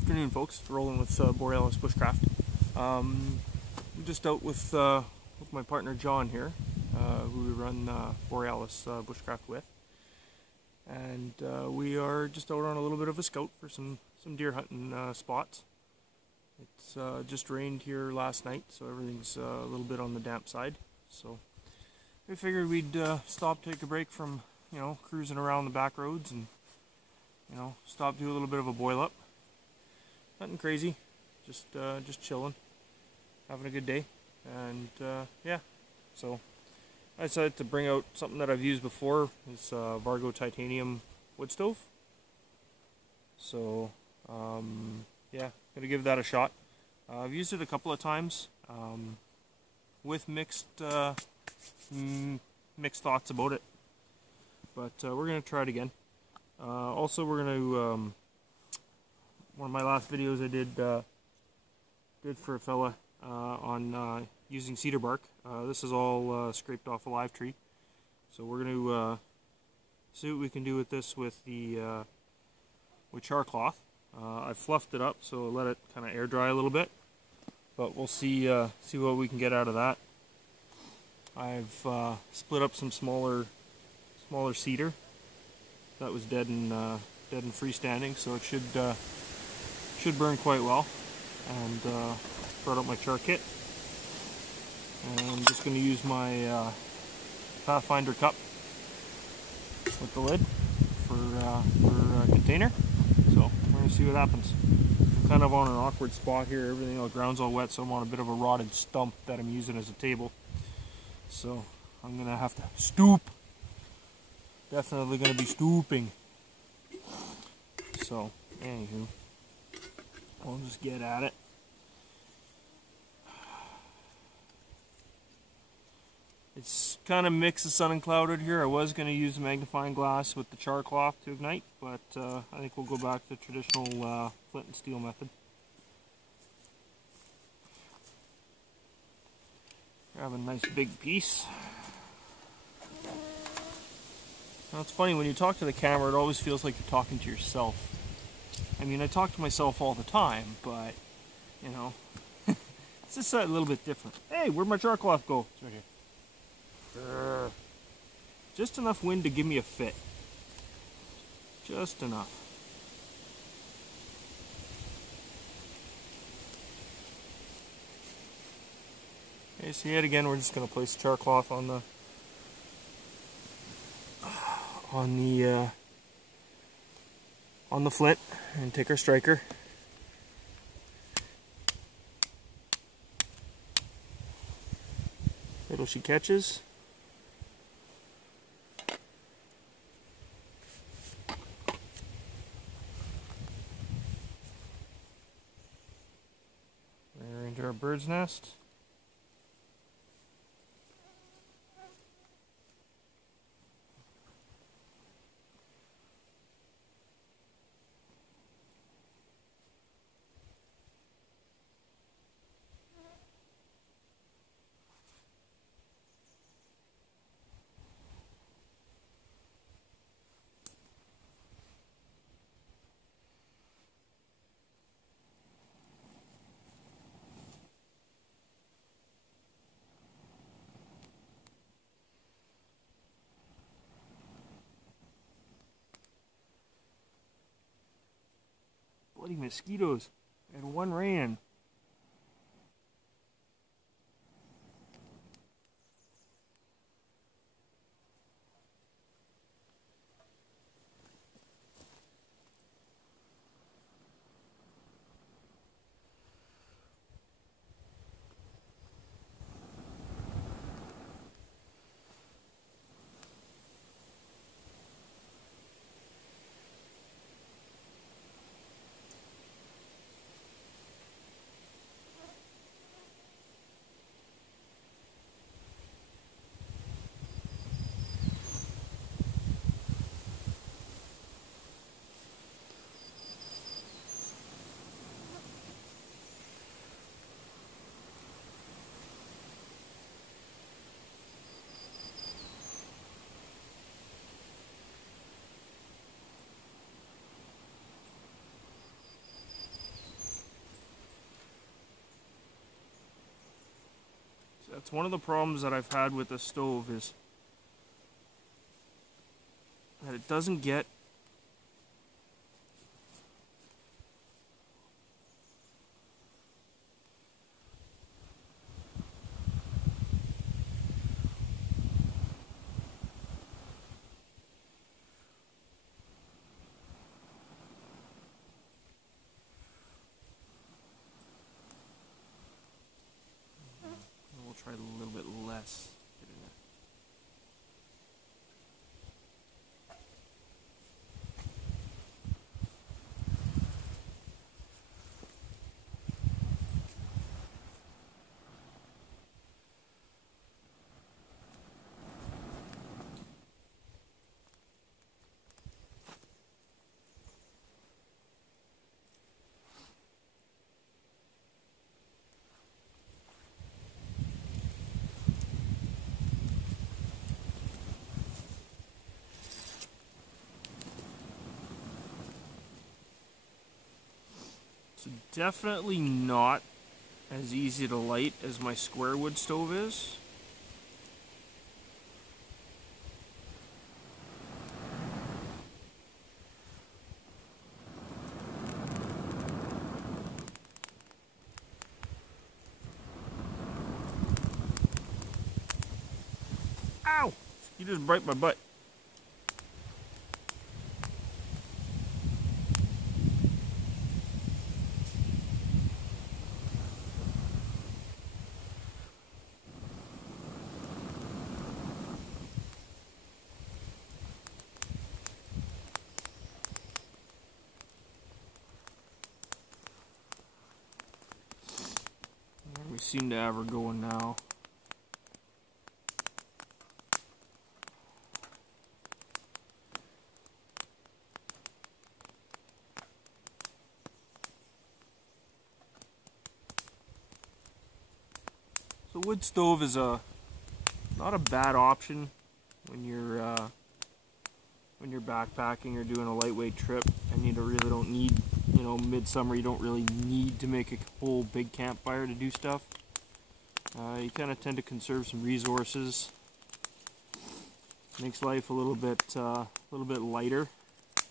Afternoon, folks. Rolling with Borealis Bushcraft. I'm just out with my partner John here, who we run Borealis Bushcraft with, and we are just out on a little bit of a scout for some deer hunting spots. It's just rained here last night, so everything's a little bit on the damp side. So we figured we'd stop, take a break from cruising around the back roads, and stop, do a little bit of a boil up. Nothing crazy, just chilling, having a good day, and yeah. So I decided to bring out something that I've used before. It's Vargo titanium wood stove. So yeah, gonna give that a shot. I've used it a couple of times with mixed thoughts about it, but we're gonna try it again. Also, we're gonna one of my last videos I did for a fella on using cedar bark. This is all scraped off a live tree, so we're going to see what we can do with this with the with char cloth. I fluffed it up, so let it kind of air dry a little bit, but we'll see what we can get out of that. I've split up some smaller cedar that was dead and freestanding, so it should burn quite well. And brought out my char kit, and I'm just going to use my Pathfinder cup with the lid for a container. So we're going to see what happens. I'm kind of on an awkward spot here. Everything, the ground's all wet, so I'm on a bit of a rotted stump that I'm using as a table. So I'm going to have to stoop. Definitely going to be stooping. So anywho, I'll just get at it. It's kind of mixed of sun and clouded here. I was going to use a magnifying glass with the char cloth to ignite, but I think we'll go back to the traditional flint and steel method. Grab a nice big piece. Now it's funny, when you talk to the camera, it always feels like you're talking to yourself. I mean, I talk to myself all the time, but, it's just a little bit different. Hey, where'd my char cloth go? It's right here. Just enough wind to give me a fit. Just enough. Okay, so yet again, we're just going to place the char cloth on the flint and take our striker. Little she catches. There into our bird's nest. Bloody mosquitoes, and one ran. That's one of the problems that I've had with the stove, is that it doesn't get try a little bit less. It's definitely not as easy to light as my square wood stove is. Ow! You just broke my butt. We seem to have her going now. So wood stove is not a bad option when you're backpacking or doing a lightweight trip, and you really don't need, you know, midsummer you don't really need to make a whole big campfire to do stuff. You kind of tend to conserve some resources. Makes life a little bit lighter,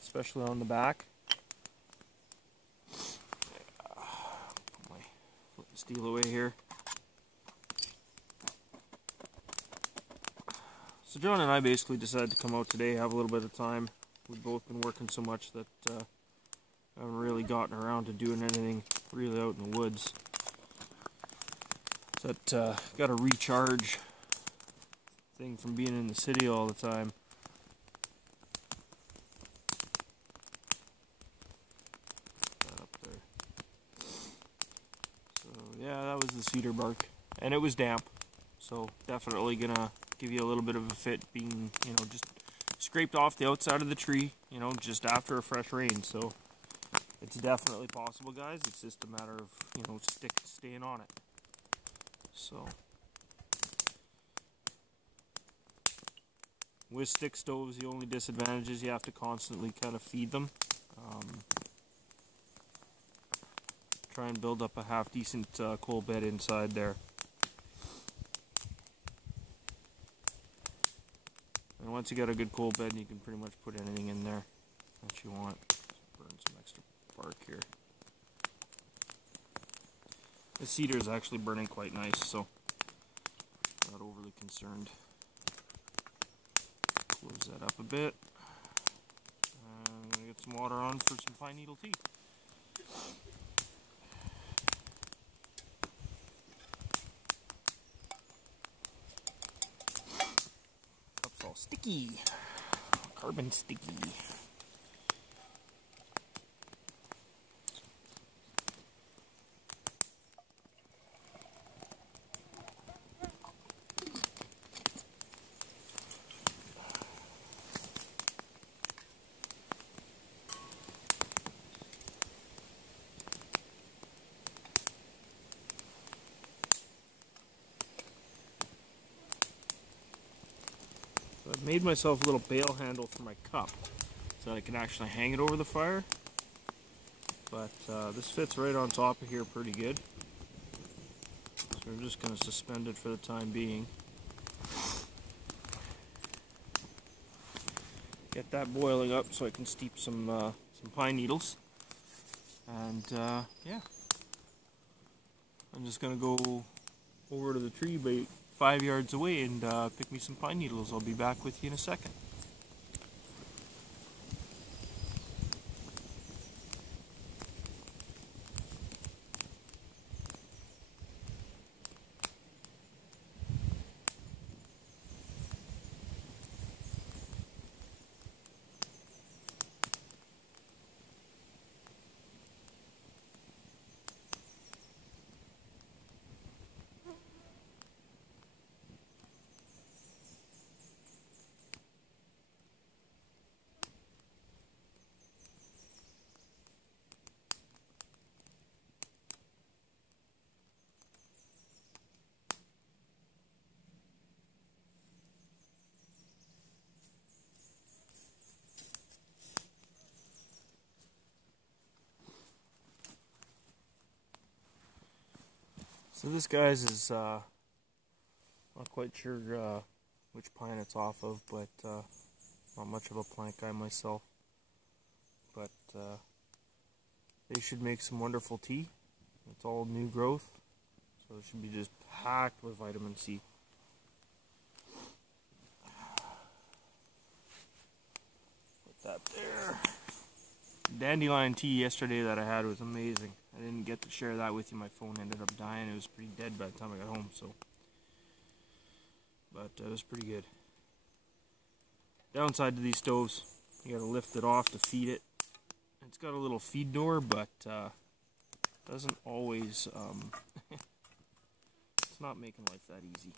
especially on the back. Put my flip the steel away here. So John and I basically decided to come out today, have a little bit of time. We've both been working so much that I haven't really gotten around to doing anything really out in the woods. So that got a recharge thing from being in the city all the time. Put that up there. So yeah, that was the cedar bark, and it was damp. So definitely gonna give you a little bit of a fit, being, you know, just scraped off the outside of the tree, you know, just after a fresh rain. So it's definitely possible, guys. It's just a matter of, you know, staying on it. So with stick stoves, the only disadvantage is you have to constantly kind of feed them. Try and build up a half decent coal bed inside there. And once you got a good coal bed, you can pretty much put anything in there that you want. Burn some extra bark here. The cedar is actually burning quite nice, so not overly concerned. Close that up a bit. I'm going to get some water on for some pine needle tea. Cup's all sticky. Carbon sticky. I've made myself a little bail handle for my cup so that I can actually hang it over the fire. But this fits right on top of here pretty good. So So we're just going to suspend it for the time being. Get that boiling up so I can steep some pine needles. And yeah, I'm just going to go over to the tree about 5 yards away and pick me some pine needles. I'll be back with you in a second. So this, guys, is not quite sure which pine it's off of, but not much of a plant guy myself. But they should make some wonderful tea. It's all new growth, so it should be just packed with vitamin C. Put that there. Dandelion tea yesterday that I had was amazing. I didn't get to share that with you. My phone ended up dying. It was pretty dead by the time I got home, so. But it was pretty good. Downside to these stoves, you gotta lift it off to feed it. It's got a little feed door, but doesn't always, it's not making life that easy.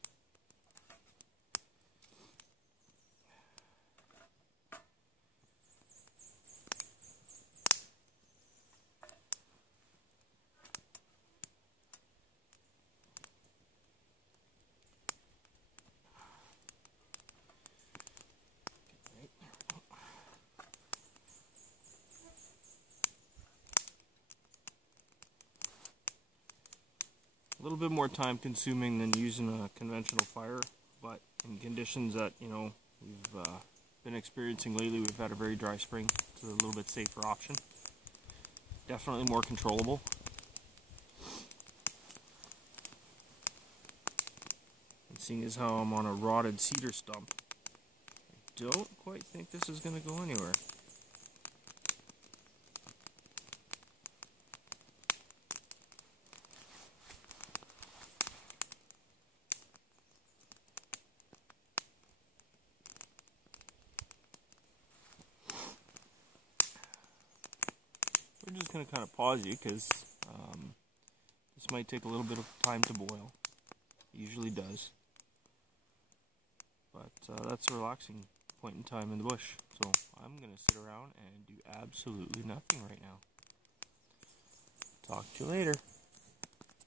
A little bit more time consuming than using a conventional fire, but in conditions that, you know, we've been experiencing lately, we've had a very dry spring. It's a little bit safer option. Definitely more controllable. And seeing as how I'm on a rotted cedar stump, I don't quite think this is going to go anywhere. We're just going to kind of pause you because this might take a little bit of time to boil. It usually does. But that's a relaxing point in time in the bush. So I'm going to sit around and do absolutely nothing right now. Talk to you later.